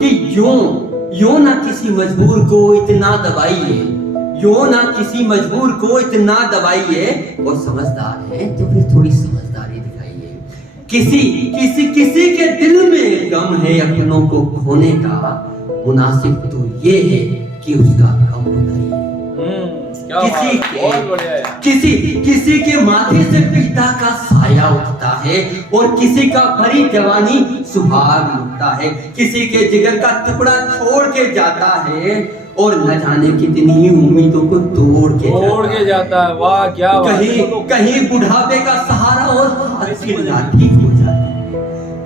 कि यूं ना किसी मजबूर को इतना दबाइए, यूं ना किसी मजबूर को इतना दबाइए, और समझदार है तो फिर थोड़ी समझदारी दिखाइए। किसी किसी किसी के दिल में गम है अपनों को खोने का, मुनासिब तो ये है कि उसका गम उठाइए। किसी के माथे से पिता का साया उठता है और किसी का भरी जवानी सुहाग लुटता है। किसी के जिगर का टुकड़ा छोड़ के जाता है और न जाने कितनी उम्मीदों को तोड़ के जाता है। वाह क्या कहीं बुढ़ापे का सहारा और हाथ की लाठी हो जाती है,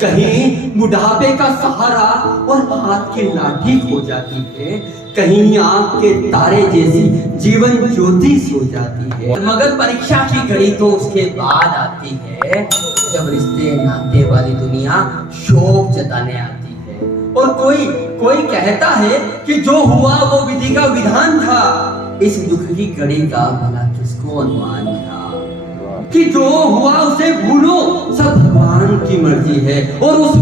कहीं बुढ़ापे का सहारा और हाथ की लाठी हो जाती है, कहीं आंख के तारे जैसी जीवन ज्योति सो जाती है। मगर परीक्षा की घड़ी तो उसके बाद आती है, जब रिश्ते नाते वाली दुनिया शोक जताने आती है। और कोई कहता है कि जो हुआ वो विधि का विधान था, इस दुख की घड़ी का भला किसको अनुमान था। कि जो हुआ उसे भूलो, सब भगवान की मर्जी है। और उस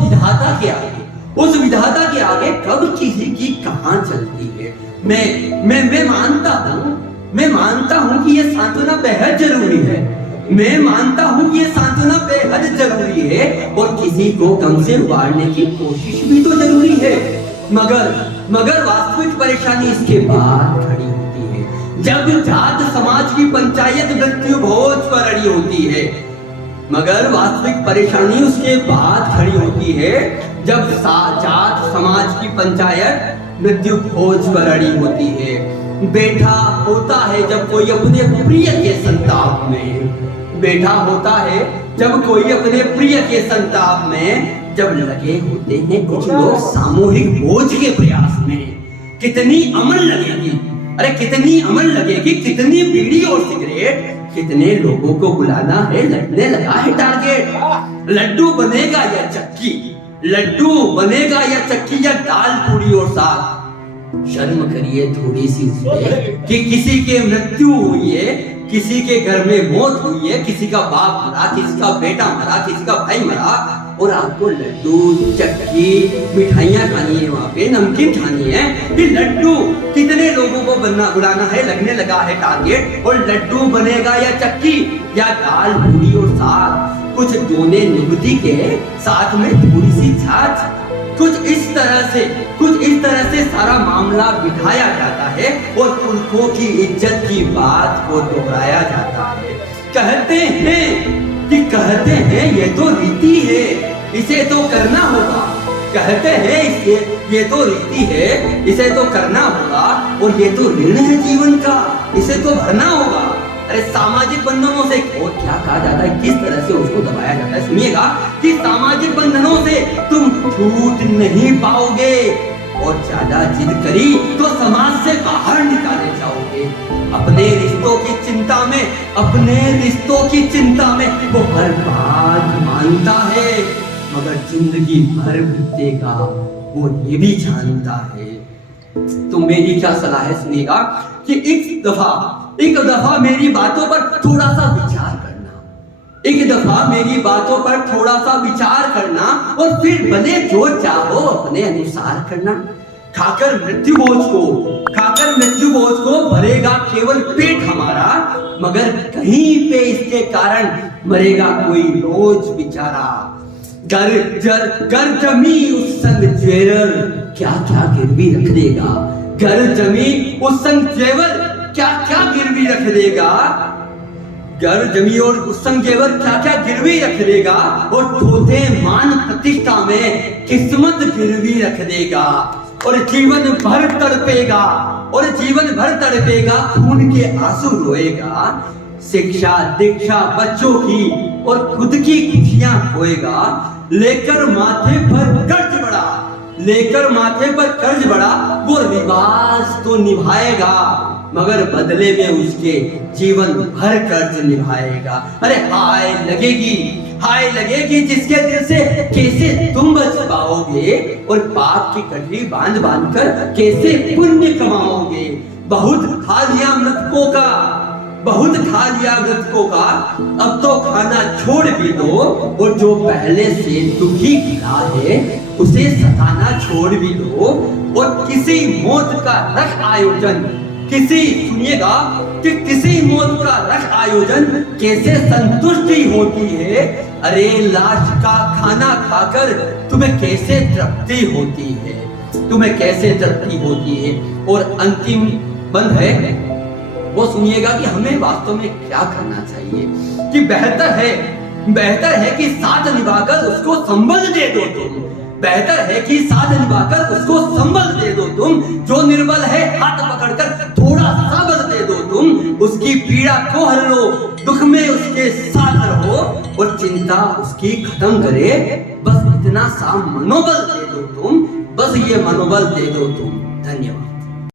विधाता के आगे कब किसी की कहां चलती है। मैं मानता हूं कि ये सांत्वना बेहद जरूरी है। मैं मानता हूं कि ये सांत्वना बेहद जरूरी है और किसी को गम से उबारने की कोशिश भी तो जरूरी है। मगर वास्तविक परेशानी इसके बाद खड़ी होती है, जब जात समाज की पंचायत मृत्यु भोज पर अड़ी होती है। मगर वास्तविक परेशानी उसके बाद खड़ी होती है, जब जात समाज की पंचायत मृत्यु भोज पर अड़ी होती है। बैठा होता है जब कोई अपने प्रिय के संताप में, बैठा होता है जब कोई अपने प्रिय के संताप में, जब लगे होते हैं कुछ लोग सामूहिक बोझ के प्रयास में। कितनी अमल लगेगी, कितनी बीड़ी और सिगरेट, कितने लोगों को बुलाना है, लगने लगा है टारगेट। लड्डू बनेगा या चक्की या दाल पूरी और साग। शर्म करिए थोड़ी सी उसमें कि किसी के मृत्यु हुई है, किसी के घर में मौत हुई है, किसी का बाप मरा, किसी का बेटा मरा, किसी का भाई मरा, और आपको लड्डू चक्की मिठाइयाँ खानी है, वहाँ पे नमकीन खानी है। कि लड्डू कितने लोगों को बुलाना है, लगने लगा है टारगेट। और लड्डू बनेगा या चक्की या दाल पूरी और साग, कुछ दोने नुगती के साथ में थोड़ी सी छाछ, कुछ इस तरह से सारा मामला बिठाया जाता है और पुरखों की इज्जत की बात को दोहराया जाता है। कहते हैं ये तो रीति है, इसे तो करना होगा। कहते हैं ये तो रीति है, इसे तो करना होगा, और ये तो ऋण है जीवन का, इसे तो भरना होगा। अरे सामाजिक बंधनों से और क्या कहा जाता है, किस तरह से उसको दबाया जाता है, सुनिएगा। कि सामाजिक बंधनों से तुम छूट नहीं पाओगे, और ज्यादा जिद करी तो समाज से बाहर निकाले जाओगे। अपने रिश्तों की चिंता में वो हर बात मानता है, मगर जिंदगी भर बीतेगा वो ये भी जानता है। तो मेरी क्या सलाह है, सुनिएगा। कि एक दफा मेरी बातों पर थोड़ा सा विचार करना, और फिर भले जो चाहो अपने अनुसार करना। खाकर मृत्यु बोझ को भरेगा केवल पेट हमारा, मगर कहीं पे इसके कारण मरेगा कोई रोज बेचारा। घर जमी उस संग जेवर क्या क्या गिरवी रख देगा। घर जमी उस संग जेवर क्या क्या गिरवी रख देगा। घर जमी और उस संग जेवर क्या क्या गिरवी रख देगा, और धोते मान प्रतिष्ठा में किस्मत गिरवी रख देगा। और जीवन भर तड़पेगा, खून के आंसू रोएगा। शिक्षा दीक्षा बच्चों की और खुद की खुशियां खोएगा। लेकर माथे पर कर्ज बड़ा, वो रिवाज तो निभाएगा, मगर बदले में उसके जीवन भर कर्ज निभाएगा। अरे हाय लगेगी जिसके दिल से कैसे तुम बच पाओगे, और पाप की कटरी बांध कर कैसे पुण्य कमाओगे। बहुत खा लिया बहुत खा लिया मृतकों का, अब तो खाना छोड़ भी दो, और जो पहले से दुखी खड़ा है उसे सताना छोड़ भी दो, और किसी मौत का रख आयोजन, सुनिएगा कि किसी मौत का रख आयोजन कैसे संतुष्टि होती है। अरे लाश का खाना खाकर तुम्हें कैसे तृप्ति होती है, तुम्हें कैसे तृप्ति होती है। और अंतिम बंद है, वो सुनिएगा कि हमें वास्तव में क्या करना चाहिए। कि बेहतर है कि साथ निभाकर उसको संबल दे दो तुम, बेहतर है कि साथ निभाकर उसको संबल दे दो तुम। जो निर्बल है हाथ पकड़कर थोड़ा सा बल दे दो तुम, उसकी पीड़ा को हर लो, दुख में उसके साथ रहो, और चिंता उसकी खत्म करे। बस इतना सा मनोबल दे दो तुम, बस ये मनोबल दे दो तुम। धन्यवाद।